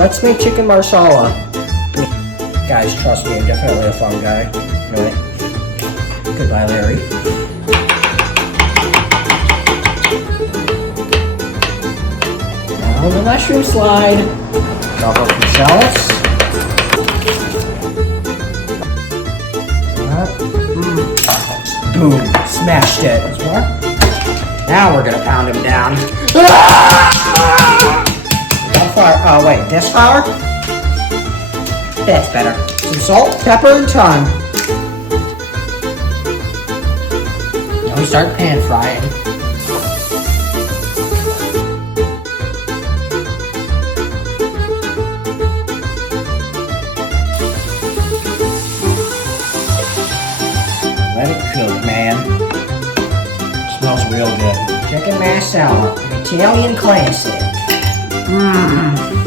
let's make chicken marsala. Guys, trust me, I'm definitely a fun guy. Anyway, goodbye, Larry. Now the mushroom slide. Drop off the shallots. Boom, smashed it. Once more. Now we're gonna pound him down. Flour. Oh wait, this flour? That's better. Some salt, pepper, and thyme. Now we start pan frying. Let it cook, man. Smells real good. Chicken marsala, an Italian classic. Mmm.